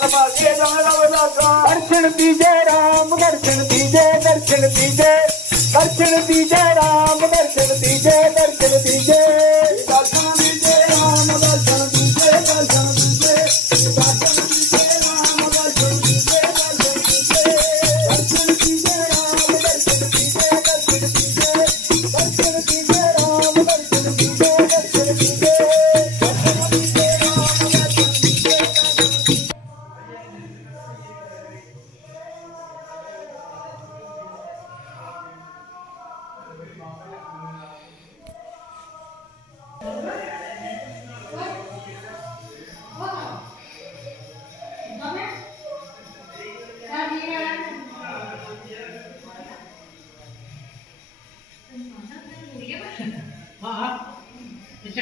ਦਰਸ਼ਨ ਦੀਜੇ ਰਾਮ, ਦਰਸ਼ਨ ਦੀਜੇ ਦਰਸ਼ਨ ਦੀਜੇ ਦਰਸ਼ਨ ਦੀਜੇ ਰਾਮ, ਦਰਸ਼ਨ ਦੀਜੇ ਦਰਸ਼ਨ ਦੀਜੇ। ਦਰਸ਼ਨ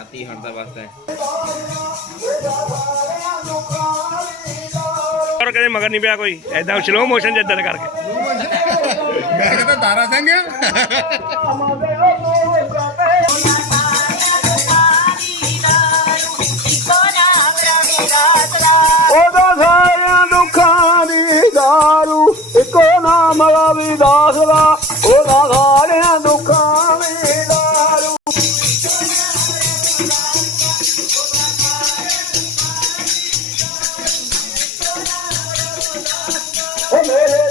ਆਤੀ ਹਟਦਾ ਬਸ ਹੈ। ਪਰ ਕਦੇ ਮਗਰ ਨਹੀਂ ਪਿਆ ਕੋਈ? ਐਦਾਂ ਸਲੋ ਮੋਸ਼ਨ ਜਿੱਦਾਂ ਕਰਕੇ। ਮੈਂ ਕਹਿੰਦਾ ਦਾਰਾ ਸਿੰਘ ਉਹਦਾ ਸਾਰਿਆਂ ਦੁੱਖਾਂ ਦੀ ਦਾਰੂ ਇੱਕੋ ਨਾਮ ਵਾਲਾ ਵੀ ਦਾਖਲਾ। ਉਹਦਾ ਸਾਰਿਆਂ ਦੁੱਖਾਂ ਦੀ ਦਾਰੂ।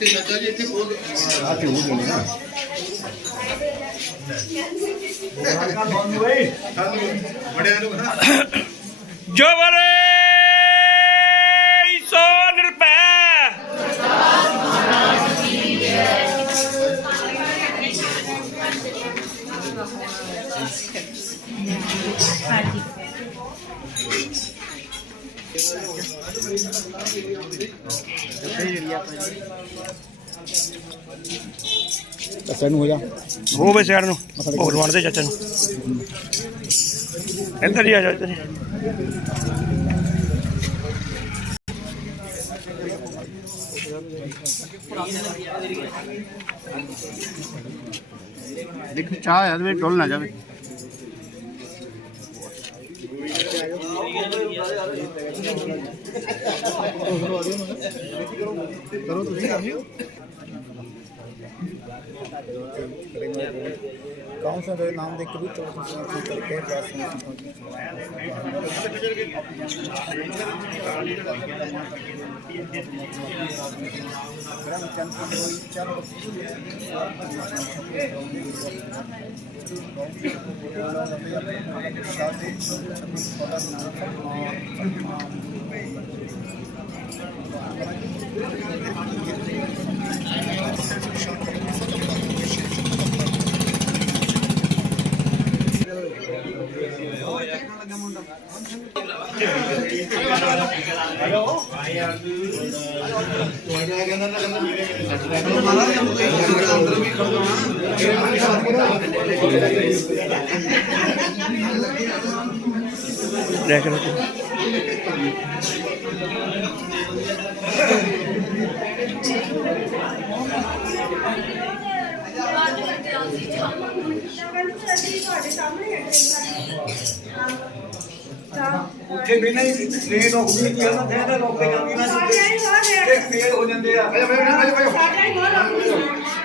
ਤੇ ਚਾਚਾ ਜੀ ਇੱਥੇ ਬਹੁਤ ਆ ਕੇ ਉਹ ਦੇਣੇ ਨਾ। ਬੋਲਣਾ ਬੰਦ ਹੋਈ ਸਾਨੂੰ ਬੜਿਆਂ ਨੂੰ ਨਾ ਜੋ ਬਰੇ ਅੱਛਾ ਨੂੰ ਹੋ ਜਾ। ਉਹ ਵੇ ਸਾਈਡ ਨੂੰ। ਹੋਰ ਵੜਦੇ ਚਾਚਾ ਨੂੰ। ਇੱਧਰ ਹੀ ਆ ਜਾ ਇੱਧਰ ਹੀ। ਦੇਖ ਚਾਹ ਯਾਰ ਵੇ ਡੋਲ ਨਾ ਜਾਵੇ। ਕਰੋ ਤੁਸੀਂ ਕਰ ਲਿਓ ਕੌਣ ਸਾ ਦੇ काउंसलर का नाम देख के भी चौबीस Ayo, ayo, Thank you. ਉੱਥੇ ਵੀ ਨਹੀਂ ਟ੍ਰੇਨ ਰੁਕਦੀ ਕੀ ਉਹਨਾਂ ਦੇ ਰੁਕ ਜਾਂਦੀ ਨਾ ਤੇ ਫੇਲ ਹੋ ਜਾਂਦੇ ਆ। ਸਾਡੇ ਹੀ ਮੋਰ